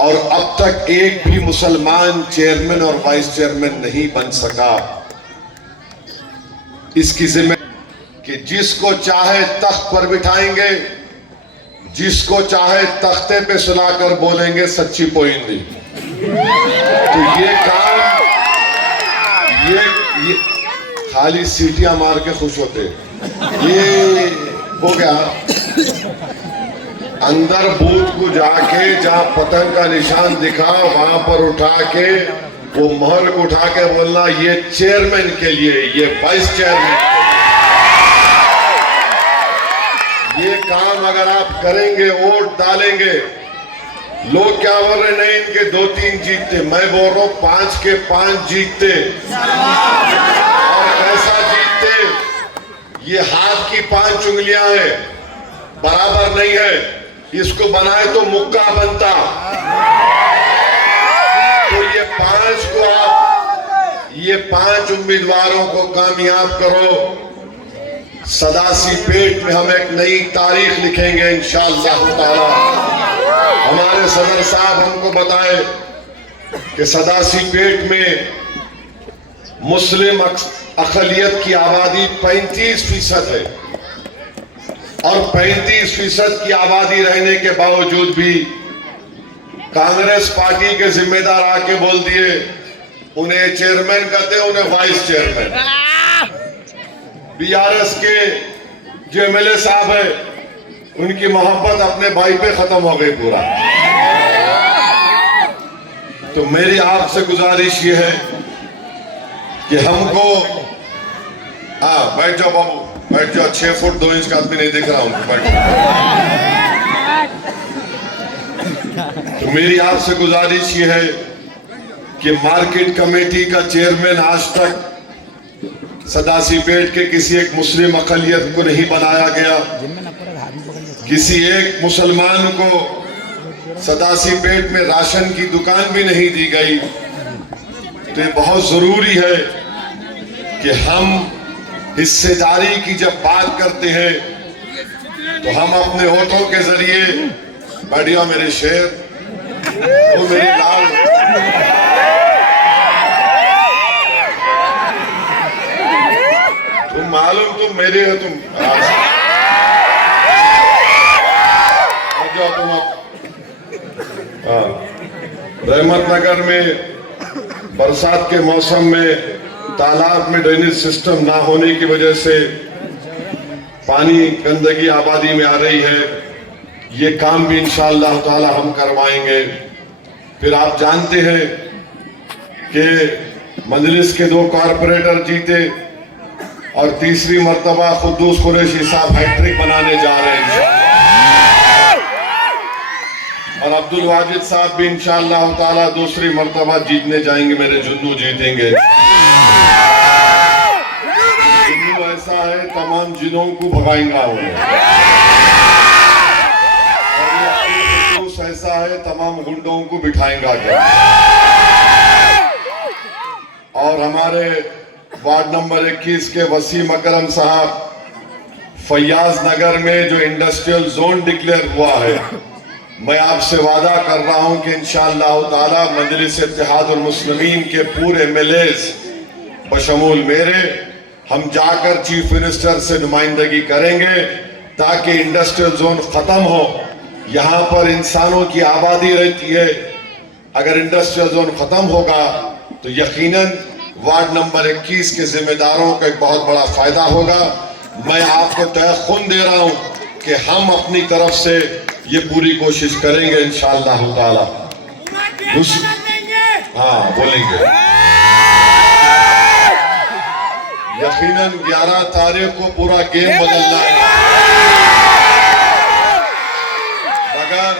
और अब तक एक भी मुसलमान चेयरमैन और वाइस चेयरमैन नहीं बन सका। इसकी जिम्मे कि जिसको चाहे तख्त पर बिठाएंगे, जिसको चाहे तख्ते पे सुलाकर बोलेंगे सच्ची पोइंदी। तो ये काम ये खाली सीटियां मार के खुश होते, ये हो गया। अंदर बूथ को जाके जहां पतंग का निशान दिखा वहां पर उठा के वो मोहर को उठा के बोलना ये चेयरमैन के लिए, ये वाइस चेयरमैन के लिए। ये काम अगर आप करेंगे, वोट डालेंगे, लोग क्या बोल रहे नहीं इनके 2-3 जीतते, मैं बोल रहा हूं 5 के 5 जीतते। और कैसा जीतते? ये हाथ की 5 उंगलियां हैं, बराबर नहीं है। इसको बनाए तो मुक्का बनता। तो ये 5 उम्मीदवारों को कामयाब करो। सदासी पेट में हम एक नई तारीख लिखेंगे इंशाअल्लाह ताला। हमारे सदर साहब हमको बताए कि सदासी पेट में मुस्लिम अक़लियत की आबादी 35% है और 35% की आबादी रहने के बावजूद भी कांग्रेस पार्टी के जिम्मेदार आके बोल दिए उन्हें चेयरमैन कहते हैं, उन्हें वाइस चेयरमैन। बीआरएस के जो एमएलए साहब है उनकी मोहब्बत अपने भाई पे खत्म हो गई पूरा। तो मेरी आपसे गुजारिश ये है कि हमको बैठ जाओ बाबू, बैठ जाओ। 6 फुट 2 इंच का आदमी नहीं दिख रहा हूं, बैठ जाओ। तो मेरी आपसे गुजारिश ये है कि मार्केट कमेटी का चेयरमैन आज तक सदासी पेट के किसी एक मुस्लिम अक़लियत को नहीं बनाया गया, किसी एक मुसलमान को सदासी पेट में राशन की दुकान भी नहीं दी गई। तो ये बहुत जरूरी है कि हम हिस्सेदारी की जब बात करते हैं तो हम अपने वोटों के जरिए, बढ़िया मेरे शेर, वो मेरे लाल, तुम मालूम तुम मेरे हो, तुम जाओ तुम। रहमत नगर में बरसात के मौसम में तालाब में ड्रेनेज सिस्टम ना होने की वजह से पानी गंदगी आबादी में आ रही है। ये काम भी इंशाअल्लाह ताला हम करवाएंगे। फिर आप जानते हैं कि मजलिस के 2 कॉरपोरेटर जीते और तीसरी मर्तबा खुद्दूस कुरैशी साहब हैट्रिक बनाने जा रहे हैं और अब्दुल वाजिद साहब भी इंशाअल्लाह ताला दूसरी मर्तबा जीतने जाएंगे। मेरे जुन्नू जीतेंगे। जुन्नू ऐसा है तमाम जिनों को भगाएंगा वो, ऐसा है तमाम गुंडों को बिठाएंगा क्या। और हमारे वार्ड नंबर 21 के वसीम अकरम साहब, फैयाज नगर में जो इंडस्ट्रियल जोन डिक्लेयर हुआ है, मैं आपसे वादा कर रहा हूं कि इंशाअल्लाह ताला मजलिस इत्तेहादुल मुस्लिमीन के पूरे एमएलएस बशमूल मेरे, हम जाकर चीफ मिनिस्टर से नुमाइंदगी करेंगे ताकि इंडस्ट्रियल जोन खत्म हो। यहाँ पर इंसानों की आबादी रहती है, अगर इंडस्ट्रियल जोन खत्म होगा तो यकीनन वार्ड नंबर 21 के जिम्मेदारों को एक बहुत बड़ा फायदा होगा। मैं आपको तय खून दे रहा हूं कि हम अपनी तरफ से ये पूरी कोशिश करेंगे इंशाअल्लाह ताला। हाँ बोलेंगे। यकीनन 11 तारीख को पूरा गेम बदलना है। अगर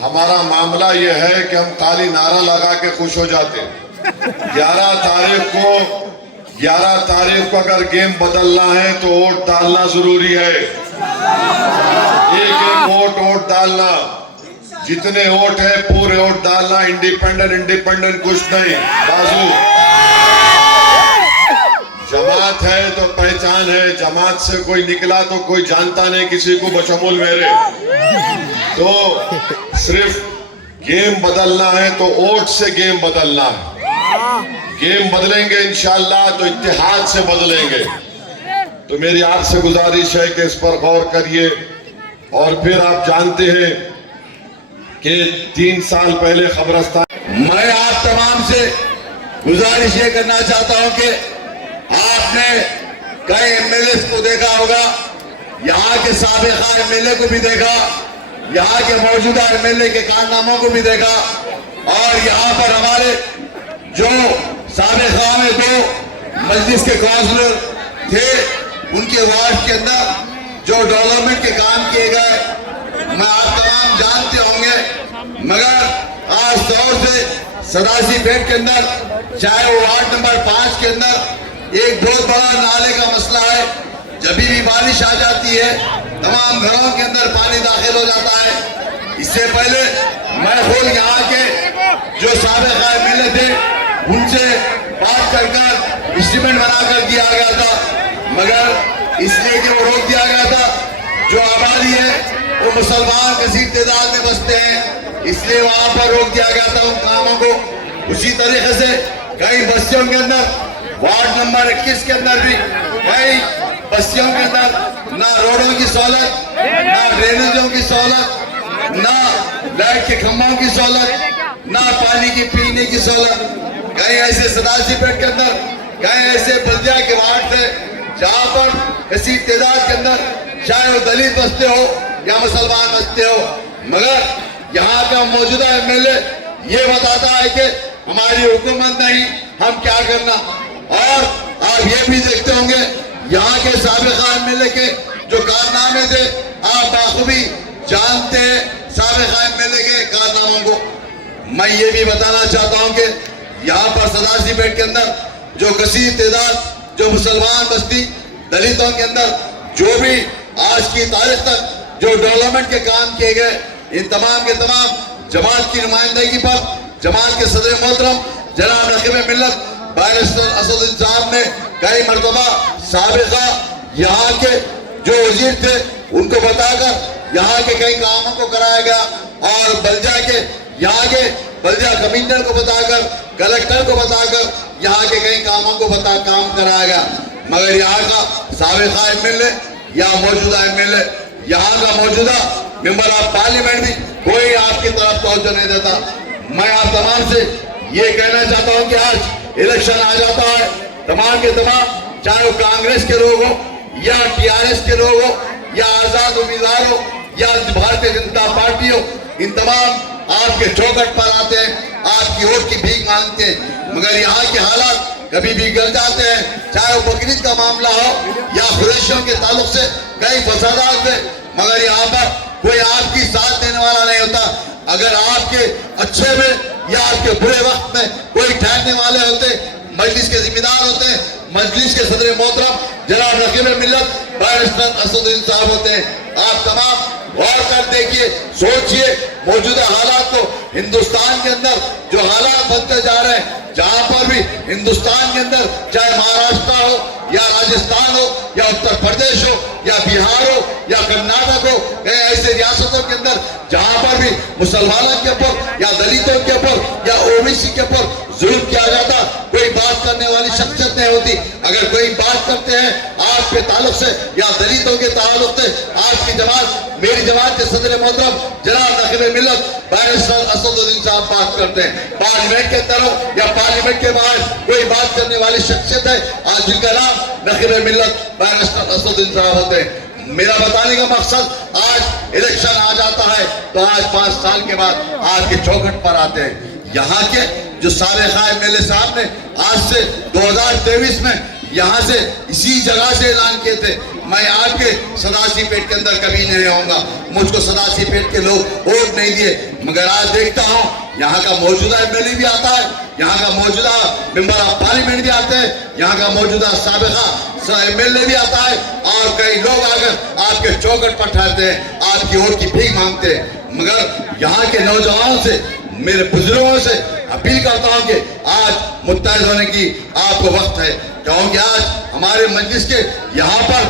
हमारा मामला ये है कि हम खाली नारा लगा के खुश हो जाते हैं। 11 तारीख को अगर गेम बदलना है तो वोट डालना जरूरी है। एक वोट डालना, जितने वोट है पूरे वोट डालना। इंडिपेंडेंट कुछ नहीं। बाजू जमात है तो पहचान है, जमात से कोई निकला तो कोई जानता नहीं किसी को बशमूल मेरे। तो सिर्फ गेम बदलना है तो वोट से गेम बदलना है। गेम बदलेंगे इंशाअल्लाह तो इत्तेहाद से बदलेंगे। तो मेरी आपसे गुजारिश है कि इस पर गौर करिए। और फिर आप जानते हैं कि 3 साल पहले खबरस्तान, मैं आप तमाम से गुजारिश ये करना चाहता हूं कि आपने कई एमएलए को देखा होगा, यहाँ के साबिका एमएलए को भी देखा, यहाँ के मौजूदा एमएलए के कारनामों को भी देखा, और यहाँ पर हमारे जो साबिका में 2 मजलिस के काउंसलर थे, उनके वार्ड के अंदर जो डेवलपमेंट के काम किए गए, मैं आप तमाम जानते होंगे। मगर आज दौर से सदासी पेट के अंदर, चाहे वो वार्ड नंबर 5 के अंदर एक बहुत बड़ा नाले का मसला है। जब भी बारिश आ जाती है तमाम घरों के अंदर पानी दाखिल हो जाता है। इससे पहले मैं खुद यहाँ के जो साबिका एमएलए थे उनसे बात कर एस्टीमेट बनाकर दिया गया था, मगर इसलिए कि वो रोक दिया गया था। जो आबादी है वो मुसलमान कसीर तादाद में बसते हैं, इसलिए वहां पर रोक दिया गया था उन कामों को। उसी तरीके से कई बस्तियों के अंदर, वार्ड नंबर 21 के अंदर भी कई बस्तियों के अंदर ना रोडों की सहूलत, ना ड्रेनेजों की सहूलत, ना लाइट के खंभों की सहूलत, ना पानी की पीने की सहूलत। कई ऐसे सदासी पेट के अंदर कई ऐसे बल्दिया के वार्ड थे जहां पर कसीर तादाद के अंदर, चाहे वो दलित बसते हो या मुसलमान बसते हो, मगर यहाँ का मौजूदा एमएलए ये बताता है कि हमारी हुकूमत नहीं, हम क्या करना। और आप ये भी देखते होंगे यहाँ के साबिका एमएलए के जो कारनामे थे, आप बाखूबी जानते हैं साबिका एमएलए के कारनामों को। मैं ये भी बताना चाहता हूँ कि यहाँ पर सदासी पेट के अंदर जो कसीर तादाद जो मुसलमान बस्ती दलितों के अंदर जो भी आज की तारीख तक जो डेवलपमेंट के काम किए गए, इन तमाम के तमाम जमात की नुमाइंदगी पर जमात के सदर मोहतरम जनाब नकीब मिल्लत बैरिस्टर असदुद्दीन साहब ने कई मरतबा साबिका यहाँ के जो वजीर थे उनको बताकर यहाँ के कई कामों को कराया गया, और बल्दिया के यहाँ के बल्दिया कमिश्नर को बताकर, कलेक्टर को बताकर यहाँ के कई कामों को काम कराया गया। मगर यहाँ का साबिका एमएलए या मौजूदा एमएलए, यहाँ का मौजूदा मेंबर ऑफ पार्लियामेंट भी कोई आपकी तरफ तवज्जो नहीं देता। मैं आप तमाम से ये कहना चाहता हूँ कि आज इलेक्शन आ जाता है, तमाम के तमाम, चाहे वो कांग्रेस के लोग हो या टीआरएस के लोग हो या आजाद उम्मीदवार हो या भारतीय जनता पार्टी हो, इन तमाम आपके चौखट पर आते हैं, आपकी वोट की भीख मांगते हैं। मगर यहाँ के हालात कभी भी गिर जाते हैं, चाहे वो बकरीद का मामला हो या कुरैशियों के ताल्लुक से कई फसादात में, मगर यहाँ पर कोई आपकी साथ देने वाला नहीं होता। अगर आपके अच्छे में या आपके बुरे वक्त में कोई ठहरने वाले होते, मजलिस के जिम्मेदार होते हैं, मजलिस के सदर मोहतरम जनाब नकीब मिल्लत बैरिस्टर असदुद्दीन साहब होते हैं। आप तमाम गौर कर देखिए, सोचिए मौजूदा हालात को। हिंदुस्तान के अंदर जो हालात बनते जा रहे हैं, जहां पर भी हिंदुस्तान के अंदर, चाहे महाराष्ट्र हो या राजस्थान हो या उत्तर प्रदेश हो या बिहार हो या कर्नाटक हो, कई ऐसे रियासतों के अंदर जहां पर भी मुसलमानों के ऊपर या दलितों के ऊपर या ओबीसी के ऊपर जुल्म किया जाता, कोई बात करने वाली शख्सियत नहीं होती। अगर कोई बात करते हैं आपके ताल्लुक से या दलितों के ताल्लुक से, आपकी जमात, मेरी जमात के सदर मोहतरम जनाब नकीब मिल्लत बैरिस्टर असदुद्दीन साहब बात करते हैं। पार्लियामेंट के अंदर हो या पार्लियामेंट के बाहर कोई बात करने वाली शख्सियत है आज जिनका नाम नकीब मिल्लत बैरिस्टर असदुद्दीन साहब होते हैं। मेरा बताने का मकसद, आज इलेक्शन आ जाता है तो आज 5 साल के बाद आपके चौखट पर आते हैं। यहाँ के जो साबिका एमएलए साहब ने आज से 2023 में यहाँ से इसी जगह से ऐलान किए थे, मैं आपके सदासी पेट के अंदर कभी नहीं आऊंगा, मुझको सदासी पेट के लोग वोट नहीं दिए। मगर आज देखता हूँ यहाँ का मौजूदा एमएलए भी आता है, यहाँ का मौजूदा मेंबर ऑफ पार्लियामेंट भी आते हैं, यहाँ का मौजूदा साबिका एमएलए भी आता है, और कई लोग आकर आपके चौखट पर ठहरते हैं, आपकी वोट की भीख मांगते हैं। मगर यहाँ के नौजवानों से, मेरे बुजुर्गों से अपील करता हूं कि आज मुत्तहिद होने की आपको वक्त है, क्योंकि आज हमारे मजलिस के यहाँ पर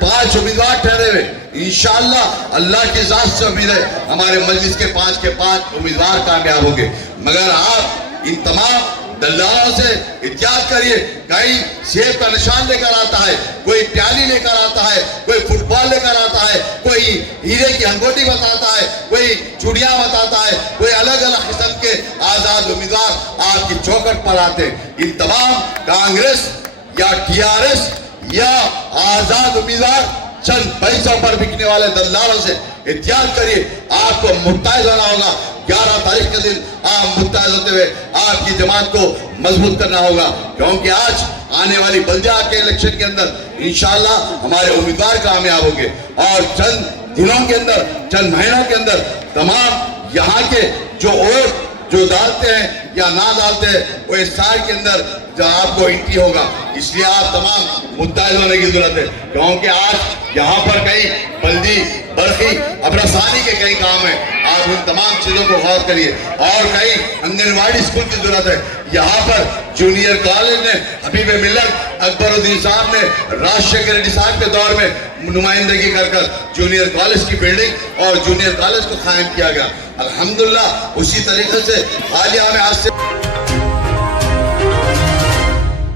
5 उम्मीदवार ठहरे हुए, इंशाअल्लाह अल्लाह की जात से उम्मीद है हमारे मजलिस के 5 उम्मीदवार कामयाब होंगे। मगर आप इन तमाम दल्लालों से एहतियात करिए। कहीं सेब का निशान लेकर आता है, कोई प्याली लेकर आता है, कोई फुटबॉल लेकर आता है, कोई हीरे की अंगूठी बताता है, कोई चूड़ियां बताता है, कोई अलग अलग किस्म के आजाद उम्मीदवार आपकी चौखट पर आते हैं। इन तमाम कांग्रेस या TRS या आजाद उम्मीदवार चंद पैसों पर बिकने वाले दल्लालों से एहतियात करिए। आपको मुत्तहिद होना होगा। 11 तारीख के दिन आप मुत्तहिद होते हुए आपकी जमात को मजबूत करना होगा, क्योंकि आज आने वाली बल्दिया के इलेक्शन के अंदर इंशाअल्लाह हमारे उम्मीदवार कामयाब होंगे और चंद दिनों के अंदर, चंद महीनों के अंदर तमाम यहाँ के जो वोट जो डालते हैं या ना डालते हैं वो इस साल के अंदर जो आपको एंट्री होगा। इसलिए आप तमाम मुत्तहिद होने की जरूरत है, क्योंकि आज यहाँ पर कई बल्दी बरखी अब्रसानी के कई काम है। आप उन तमाम चीजों को गौर करिए। और कई आंगनवाड़ी स्कूल की जरूरत है। यहाँ पर जूनियर कॉलेज ने हबीब मिल्लत अकबरुद्दीन साहब ने राजशेखर रेड्डी साहब के दौर में नुमाइंदगी कर जूनियर कॉलेज की बिल्डिंग और जूनियर कॉलेज को कायम किया गया। अल्हम्दुलिल्लाह उसी तरीके से हालिया में आज से